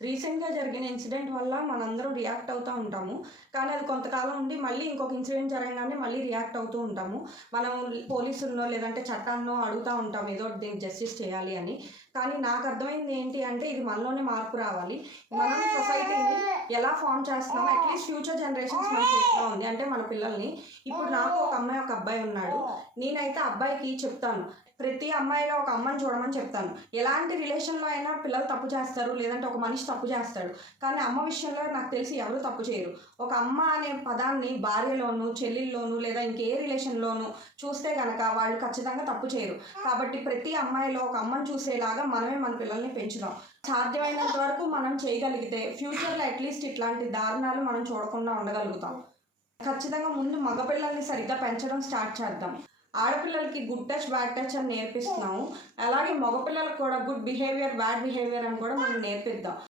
రీసెంట్‌గా జరిగిన ఇన్సిడెంట్ వల్ల మనందరం రియాక్ట్ అవుతా ఉంటాము. కానీ అది కొంతకాలం ఉండి మళ్ళీ ఇంకొక ఇన్సిడెంట్ జరగంగానే మళ్ళీ రియాక్ట్ అవుతూ ఉంటాము. మనం పోలీసులనో లేదంటే చట్టాన్నో అడుగుతా ఉంటాం ఏదో ఒకటి దీనికి జస్టిస్ చేయాలి అని. కానీ నాకు అర్థమైంది ఏంటి అంటే ఇది మనలోనే మార్పు రావాలి. మనం సొసైటీని ఎలా ఫార్మ్ చేస్తున్నామో అట్‌లీస్ట్ ఫ్యూచర్ జనరేషన్స్ మన చేతిలో ఉంది. అంటే మన పిల్లల్ని. ఇప్పుడు నాకు ఒక అమ్మాయి, ఒక అబ్బాయి ఉన్నాడు. నేనైతే అబ్బాయికి చెప్తాను. ప్రతి అమ్మాయిలో ఒక అమ్మని చూడమని చెప్తాను. ఎలాంటి రిలేషన్‌లో అయినా పిల్లలు తప్పు చేస్తారు. లేదంటే ఒక మనిషి తప్పు చేస్తాడు. కానీ అమ్మ విషయంలో నాకు తెలిసి ఎవరు తప్పు చేయరు. ఒక అమ్మ అనే పదాన్ని భార్యలోను, చెల్లిల్లోను లేదా ఇంకే రిలేషన్‌లోను చూస్తే గనక వాళ్ళు ఖచ్చితంగా తప్పు చేయరు. కాబట్టి ప్రతి అమ్మాయిలో ఒక అమ్మని చూసేలాగా మనమే మన పిల్లల్ని పెంచుదాం. సాధ్యమైనంత వరకు మనం చేయగలిగితే ఫ్యూచర్‌లో అట్‌లీస్ట్ ఇట్లాంటి దారుణాలు మనం చూడకుండా ఉండగలుగుతాం. ఖచ్చితంగా ముందు మగపిల్లల్ని సరిగ్గా పెంచడం స్టార్ట్ చేద్దాం. ఆడపిల్లలకి గుడ్ టచ్, బ్యాడ్ టచ్ అని నేర్పిస్తున్నాము. అలాగే మగపిల్లలకు కూడా గుడ్ బిహేవియర్, బ్యాడ్ బిహేవియర్ అని కూడా మనం నేర్పిద్దాం.